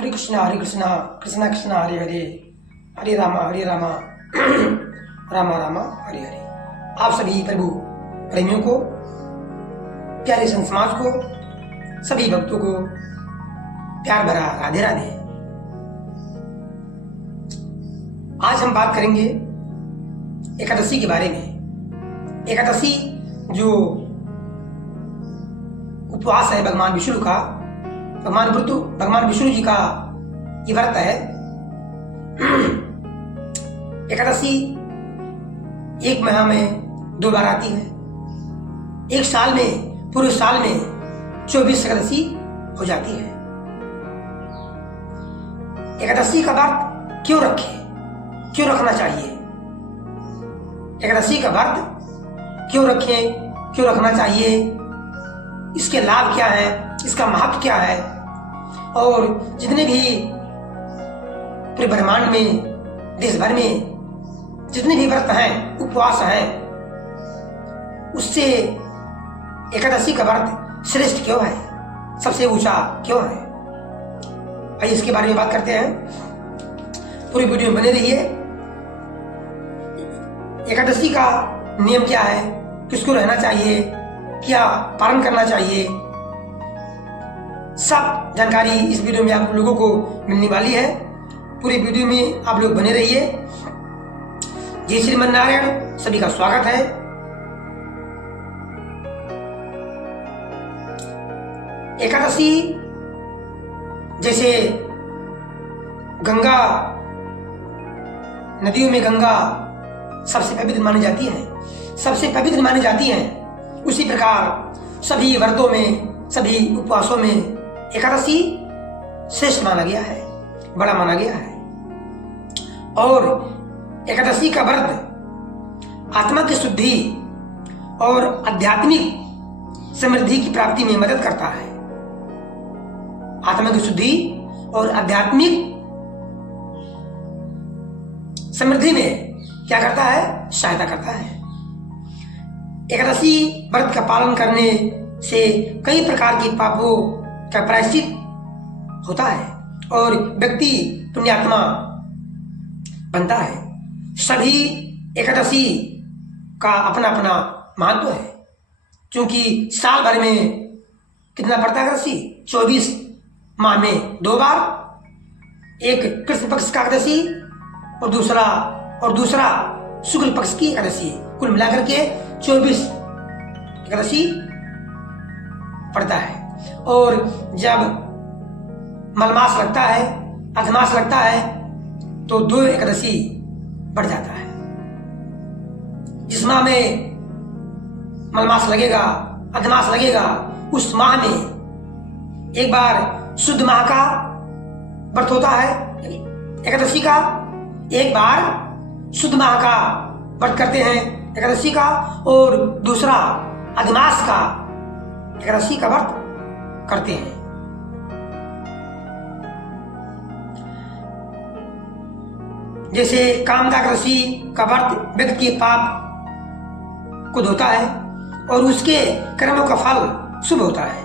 हरे कृष्णा कृष्णा कृष्णा हरे हरे, हरे रामा रामा रामा हरे हरे। आप सभी प्रभु प्रेमियों को, प्यारे संत समाज को, सभी भक्तों को प्यार भरा राधे राधे। आज हम बात करेंगे एकादशी के बारे में। एकादशी जो उपवास है भगवान विष्णु का, भगवान विष्णु जी का ये व्रत है। एकादशी एक माह में 2 बार आती है। एक साल में, पूरे साल में 24 एकादशी हो जाती है। एकादशी का व्रत क्यों रखें, क्यों रखना चाहिए? एकादशी का व्रत क्यों रखें, क्यों रखना चाहिए? इसके लाभ क्या है, इसका महत्व क्या है? और जितने भी पूरे ब्रह्मांड में, देश भर में जितने भी व्रत हैं, उपवास हैं, उससे एकादशी का व्रत श्रेष्ठ क्यों है, सबसे ऊंचा क्यों है? आइए इसके बारे में बात करते हैं। पूरी वीडियो में बने रहिए। एकादशी का नियम क्या है, किसको रहना चाहिए, क्या पालन करना चाहिए, सब जानकारी इस वीडियो में आप लोगों को मिलने वाली है। पूरी वीडियो में आप लोग बने रहिए। जय श्रीमन नारायण, सभी का स्वागत है। एकादशी जैसे गंगा, नदियों में गंगा सबसे पवित्र मानी जाती है, सबसे पवित्र मानी जाती है, उसी प्रकार सभी व्रतों में, सभी उपवासों में एकादशी श्रेष्ठ माना गया है, बड़ा माना गया है। और एकादशी का व्रत आत्मा की शुद्धि और आध्यात्मिक समृद्धि की प्राप्ति में मदद करता है। आत्मा की शुद्धि और आध्यात्मिक समृद्धि में क्या करता है? सहायता करता है। एकादशी व्रत का पालन करने से कई प्रकार के पापों का प्रायश्चित होता है और व्यक्ति पुण्यात्मा बनता है। सभी एकादशी का अपना अपना महत्व है, क्योंकि साल भर में कितना पड़ता है एकादशी? 24 माह में 2 बार, एक कृष्ण पक्ष का एकादशी और दूसरा शुक्ल पक्ष की एकादशी, कुल मिलाकर के 24 एकादशी पड़ता है। और जब मलमास लगता है, अधमास लगता है, तो 2 एकादशी बढ़ जाता है। जिस माह में मलमास लगेगा, अधमास लगेगा, उस माह में एक बार शुद्ध माह का व्रत होता है एकादशी का, एक बार शुद्ध माह का व्रत करते हैं एकादशी का, और दूसरा अधमास का एकादशी का व्रत करते हैं। जैसे कामदा एकादशी का व्रत व्यक्ति के पाप को धोता है और उसके कर्मों का फल शुभ होता है।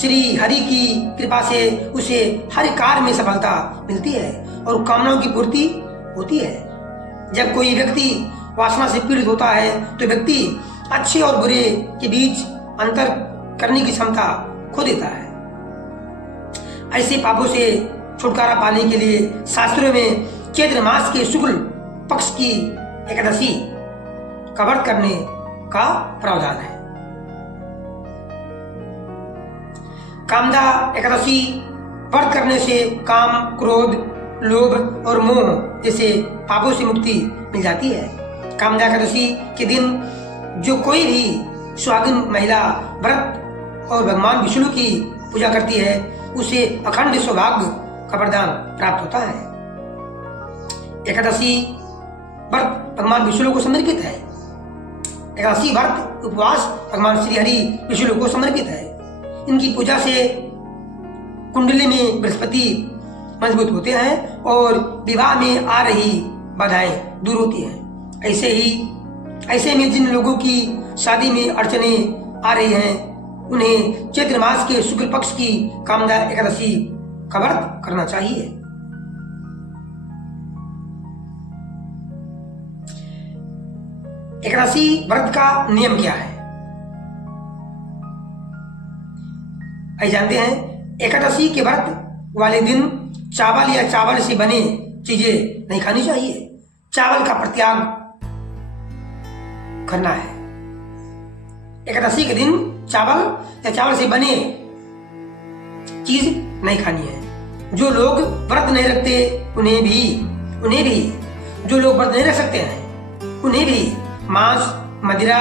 श्री हरि की कृपा से उसे हर कार्य में सफलता मिलती है और कामनाओं की पूर्ति होती है। जब कोई व्यक्ति वासना से पीड़ित होता है तो व्यक्ति अच्छे और बुरे के बीच अंतर करने की क्षमता खो देता है। ऐसे पापों से छुटकारा पाने के लिए शास्त्रों में चैत्र मास के शुक्ल पक्ष की एकादशी का व्रत करने का प्रावधान है। कामदा एकादशी व्रत करने से काम, क्रोध, लोभ और मोह जैसे पापों से मुक्ति मिल जाती है। कामदा एकादशी के दिन जो कोई भी सुहागिन महिला व्रत और भगवान विष्णु की पूजा करती है, उसे अखंड सौभाग्य का वरदान प्राप्त होता है। एकादशी व्रत भगवान विष्णु को समर्पित है। एकादशी व्रत उपवास भगवान श्री हरि विष्णु को समर्पित है। इनकी पूजा से कुंडली में बृहस्पति मजबूत होते हैं और विवाह में आ रही बाधाएं दूर होती हैं। ऐसे में जिन लोगों की शादी में अड़चने आ रही हैं, उन्हें चैत्र मास के शुक्ल पक्ष की कामदा एकादशी का व्रत करना चाहिए। एकादशी व्रत का नियम क्या है? आइए जानते हैं। एकादशी के व्रत वाले दिन चावल या चावल से बने चीजें नहीं खानी चाहिए। चावल का परित्याग करना है। एकादशी के दिन चावल या चावल से बने चीज नहीं खानी है। जो लोग व्रत नहीं रखते उन्हें भी जो लोग व्रत नहीं रख सकते हैं उन्हें भी मांस, मदिरा,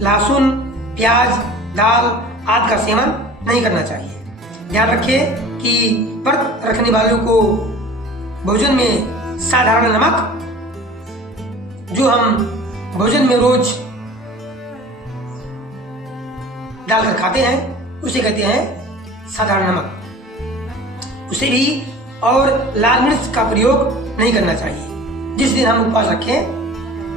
लहसुन, प्याज, दाल आदि का सेवन नहीं करना चाहिए। ध्यान रखें कि व्रत रखने वालों को भोजन में साधारण नमक, जो हम भोजन में रोज डालकर खाते हैं उसे कहते हैं साधारण नमक, उसे भी, और लाल मिर्च का प्रयोग नहीं करना चाहिए। जिस दिन हम उपवास रखें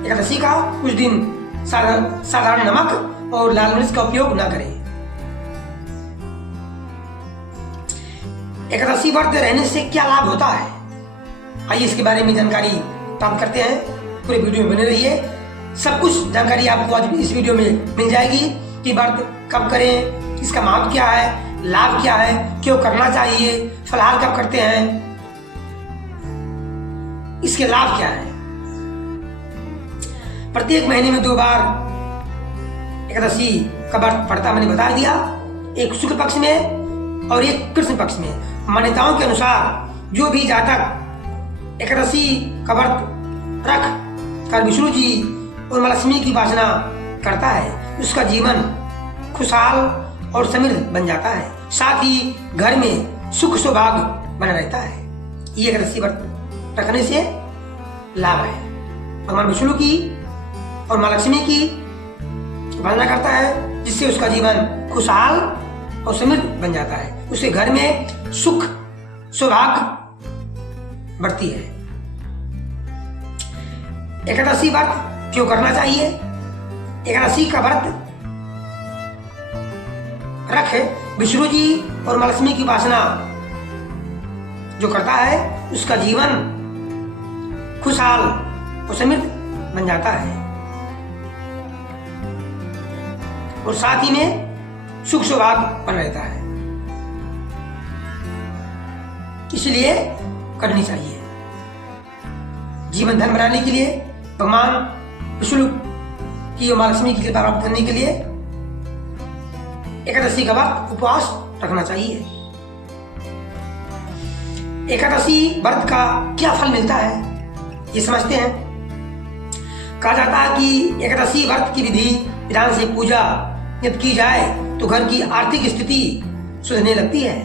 एकादशी का, उस दिन साधारण नमक और लाल मिर्च का उपयोग ना करें। एकादशी व्रत रहने से क्या लाभ होता है, आइए इसके बारे में जानकारी प्राप्त करते हैं। पूरे वीडियो में बने रहिए। सब कुछ जानकारी आपको आज इस वीडियो में मिल जाएगी कि व्रत कब करें, इसका महत्व क्या है, लाभ क्या है, क्यों करना चाहिए, फलाहार कब करते हैं, इसके लाभ क्या है। प्रत्येक महीने में 2 बार एकादशी का व्रत पड़ता, मैंने बता दिया। एक शुक्ल पक्ष में और एक कृष्ण पक्ष में। मान्यताओं के अनुसार जो भी जातक एकादशी का व्रत रख कर विष्णु जी और माँ लक्ष्मी की उपासना करता है उसका जीवन खुशहाल और समृद्ध बन जाता है। साथ ही घर में सुख सौभाग्य बना रहता है। ये एकादशी व्रत रखने से लाभ है। भगवान विष्णु की और माँ लक्ष्मी की उपासना करता है जिससे उसका जीवन खुशहाल और समृद्ध बन जाता है। उसके घर में सुख सौभाग्य बढ़ती है। एकादशी व्रत क्यों करना चाहिए? एकादशी का व्रत रख विष्णु जी और माँ लक्ष्मी की उपासना जो करता है उसका जीवन खुशहाल और समृद्ध बन जाता है और साथ ही में सुख सौभाग्य बना रहता है। इसलिए करनी चाहिए। जीवन धन बनाने के लिए, भगवान विष्णु की और माँ लक्ष्मी की कृपा प्राप्त करने के लिए एकादशी का व्रत उपवास रखना चाहिए। एकादशी व्रत का क्या फल मिलता है ये समझते हैं। कहा जाता है कि एकादशी व्रत की विधि विधान से पूजा यदि की जाए तो घर की आर्थिक स्थिति सुधरने लगती है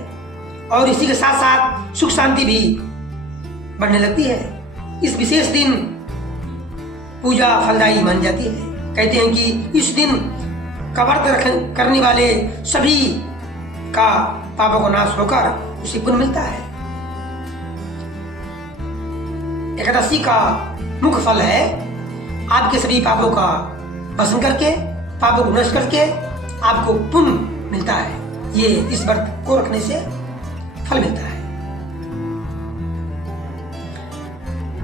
और इसी के साथ साथ सुख शांति भी बढ़ने लगती है। इस विशेष दिन पूजा फलदायी मानी जाती है। कहते हैं कि इस दिन का व्रत करने वाले सभी का पापों को नाश होकर उसे पुण्य मिलता है। एकादशी का मुख्य फल है आपके सभी पापों का भस्म करके, पापों को नष्ट करके आपको पुण्य मिलता है। ये इस व्रत को रखने से फल मिलता है।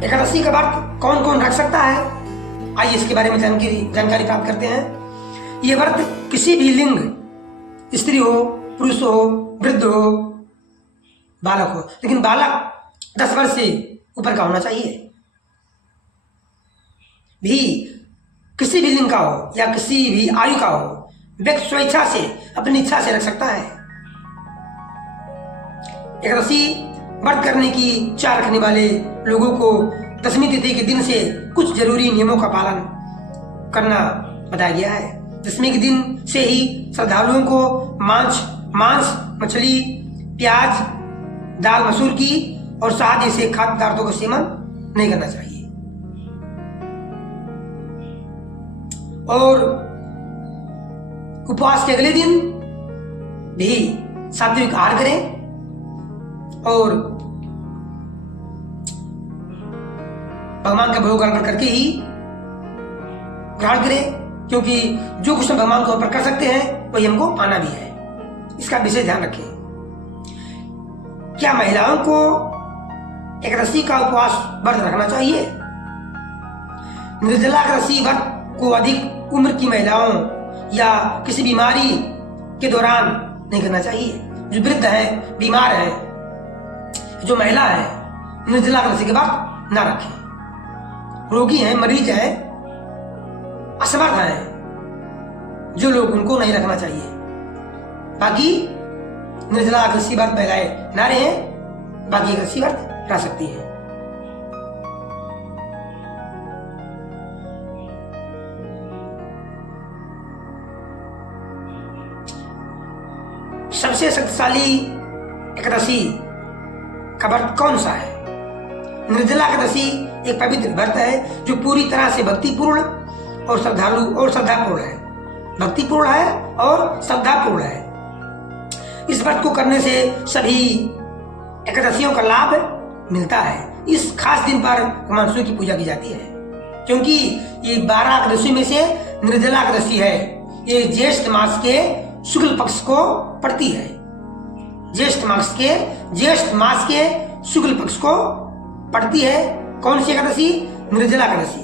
एकादशी का व्रत कौन कौन रख सकता है, आइए इसके बारे में जानकारी प्राप्त करते हैं। यह व्रत किसी भी लिंग, स्त्री हो, पुरुष हो, वृद्ध हो, बालक हो, लेकिन बालक 10 वर्ष से ऊपर का होना चाहिए। भी किसी भी लिंग का हो या किसी भी आयु का हो, व्यक्ति स्वेच्छा से अपनी इच्छा से रख सकता है। एकादशी व्रत करने की इच्छा रखने वाले लोगों को दशमी तिथि के दिन से कुछ जरूरी नियमों का पालन करना बताया गया है। दशमी के दिन से ही श्रद्धालुओं को मांस, मछली, प्याज, दाल, मसूर की और शहद जैसे खाद्य पदार्थों का सेवन नहीं करना चाहिए और उपवास के अगले दिन भी सात्विक आहार करें और भगवान का भोग अर्पण करके ही ग्रहण करें, क्योंकि जो कुछ हम भगवान को अर्पण कर सकते हैं वही हमको पाना भी है। इसका विशेष ध्यान रखें। क्या महिलाओं को एकादशी का उपवास व्रत रखना चाहिए? निर्जला एकादशी व्रत को अधिक उम्र की महिलाओं या किसी बीमारी के दौरान नहीं करना चाहिए। जो वृद्ध है, बीमार है, जो महिला है, निर्जला एकादशी के व्रत ना रखें। रोगी हैं, मरीज हैं, असमर्थ हैं, जो लोग, उनको नहीं रखना चाहिए। बाकी निर्जला एकादशी व्रत महिलाएं ना रहे, बाकी एकादशी व्रत रह सकती है। सबसे शक्तिशाली एकादशी का व्रत कौन सा है? निर्जला एकादशी एक पवित्र व्रत है जो पूरी तरह से भक्तिपूर्ण और श्रद्धापूर्ण है। भक्तिपूर्ण है और श्रद्धापूर्ण है। इस व्रत को करने से सभी एकादशियों का लाभ मिलता है। इस खास दिन पर हिमांशु की पूजा की जाती है, क्योंकि ये 12 एकादशी में से निर्जला एकादशी है। ये ज्येष्ठ मास के शुक्ल पक्ष को पड़ती है। ज्येष्ठ मास के शुक्ल पक्ष को पड़ती है। कौन सी एकादशी? निर्जला एकादशी।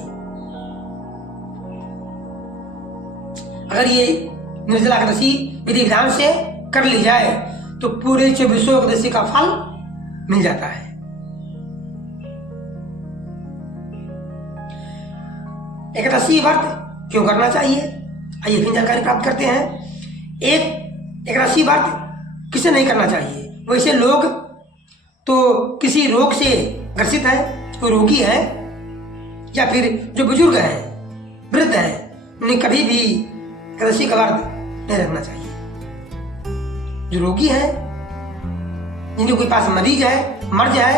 अगर ये निर्जला एकादशी विधि विधान से कर ली जाए तो पूरे 24 एकादशी का फल मिल जाता है। एकादशी व्रत क्यों करना चाहिए, आइए फिर जानकारी प्राप्त करते हैं। एक एकादशी व्रत किसे नहीं करना चाहिए? वैसे लोग तो किसी रोग से ग्रसित है, कोई रोगी है, या फिर जो बुजुर्ग हैं, वृद्ध हैं, उन्हें कभी भी एकादशी का व्रत नहीं रखना चाहिए। जो रोगी है, जिनके कोई पास मरीज है, मर्ज है,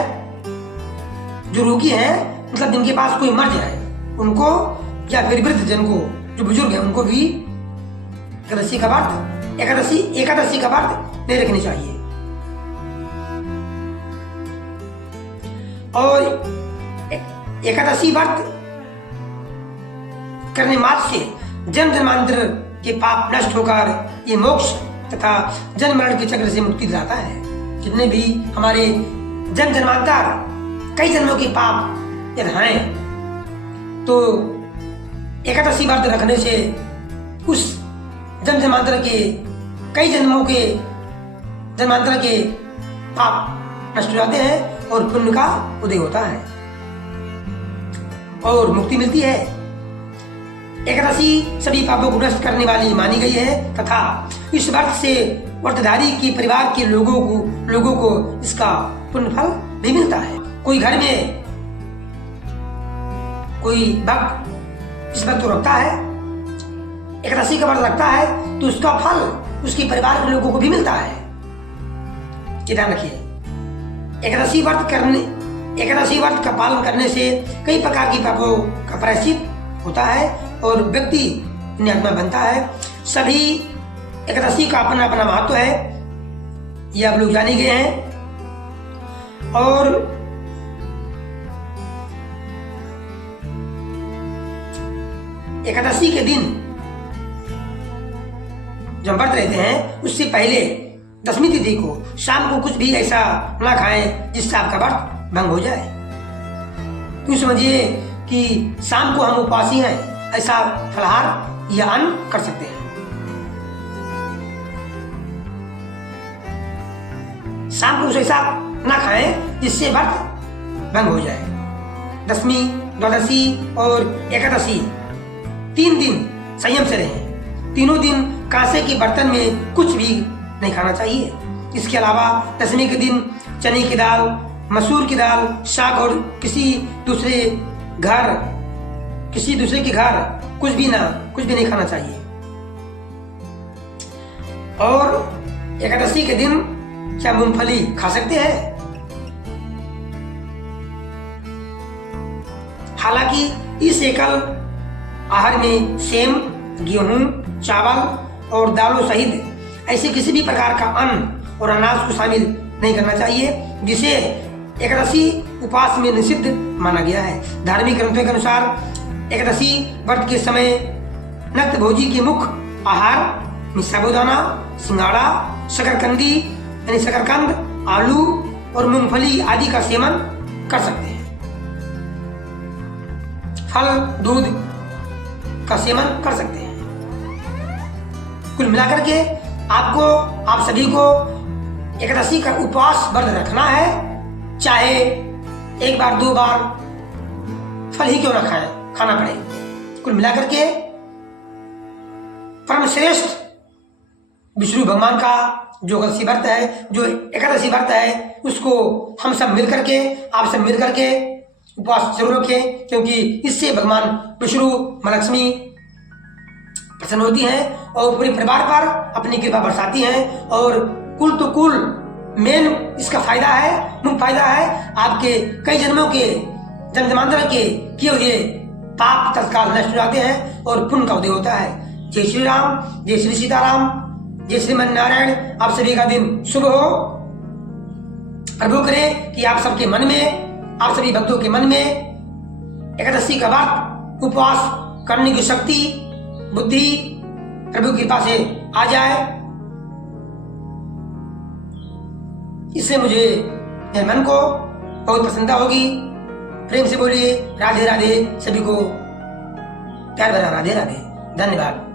जो रोगी है मतलब जिनके पास कोई मर्ज है, उनको, या फिर वृद्ध जन को, जो बुजुर्ग है, उनको भी एकादशी का व्रत नहीं रखनी चाहिए। और एकादशी व्रत करने मात्र से जन्म जन्मांतर के पाप नष्ट होकर ये मोक्ष तथा जन्म मरण के चक्र से मुक्ति दिलाता है। जितने भी हमारे जन्म जन्मांतर कई जन्मों के पाप यदि हैं तो एकादशी व्रत रखने से उस जन्म जन्मांतर के कई जन्मों के जन्मांतर के पाप नष्ट हो जाते हैं और पुण्य का उदय होता है और मुक्ति मिलती है। एकादशी सभी पापों को नष्ट करने वाली मानी गई है तथा इस व्रत से व्रतधारी के परिवार के लोगों को इसका पुण्य फल भी मिलता है। कोई घर में कोई भक्त इस व्रत को रखता है, एकादशी का व्रत रखता है, तो उसका फल उसके परिवार के लोगों को भी मिलता है। ध्यान रखिए, एकादशी व्रत का पालन करने से कई प्रकार की पापों का प्रायश्चित होता है और व्यक्ति पुण्यात्मा बनता है। सभी एकादशी का अपना अपना महत्व है, ये आप लोग जाने गए हैं। और एकादशी के दिन जब व्रत रहते हैं उससे पहले दशमी तिथि को शाम को कुछ भी ऐसा ना खाएं जिससे आपका व्रत भंग हो जाए। क्यों समझिए कि शाम को हम उपवासी हैं, ऐसा फलाहार या अन्न कर सकते हैं। शाम को कुछ ऐसा ना खाएं जिससे व्रत भंग हो जाए। दशमी, द्वादशी और एकादशी 3 दिन संयम से रहें। तीनों दिन कांसे के बर्तन में कुछ भी नहीं खाना चाहिए। इसके अलावा दशमी के दिन चने की दाल, मसूर की दाल, साग और किसी दूसरे के घर कुछ भी नहीं खाना चाहिए। और एकादशी के दिन क्या मूंगफली खा सकते हैं? हालांकि इस एकल आहार में सेम, गेहूं, चावल और दालों सहित ऐसे किसी भी प्रकार का अन्न और अनाज को शामिल नहीं करना चाहिए, जिसे एकादशी उपवास में निषिद्ध माना गया है। धार्मिक ग्रंथों के अनुसार एकादशी व्रत के समय नक्त भोजी के मुख्य आहार साबूदाना, सिंगाड़ा, शकरकंदी यानी शकरकंद, आलू और मूंगफली आदि का सेवन कर सकते हैं। फल, दूध का सेवन कर सकते हैं। कुल मिलाकर के आपको, आप सभी को एकादशी का उपवास व्रत रखना है, चाहे एक बार 2 बार फल ही क्यों ना खाना पड़े। कुल मिलाकर के परम श्रेष्ठ विष्णु भगवान का जो एकादशी व्रत है, जो एकादशी व्रत है, उसको हम सब मिलकर के, आप सब मिलकर के उपवास जरूर रखें, क्योंकि इससे भगवान विष्णु मां लक्ष्मी प्रसन्न होती हैं और पूरे परिवार पर अपनी कृपा बरसाती हैं। और कुल तो कुल मेन इसका फायदा है, मुख्य फायदा है, आपके कई जन्मों के जन्मांतर के किए हुए पाप तत्काल नष्ट हो जाते हैं और पुण्य का उदय होता है। जय श्री राम, जय श्री सीताराम, जय श्रीमन नारायण। आप सभी का दिन शुभ हो। प्रभु करे कि आप सबके मन में, आप सभी भक्तों के मन में एकादशी का व्रत उपवास करने की शक्ति, बुद्धि प्रभु की कृपा से आ जाए। इससे मुझे मेरे मन को बहुत प्रसन्नता होगी। प्रेम से बोलिए राधे राधे। सभी को प्यार भरा राधे राधे। धन्यवाद।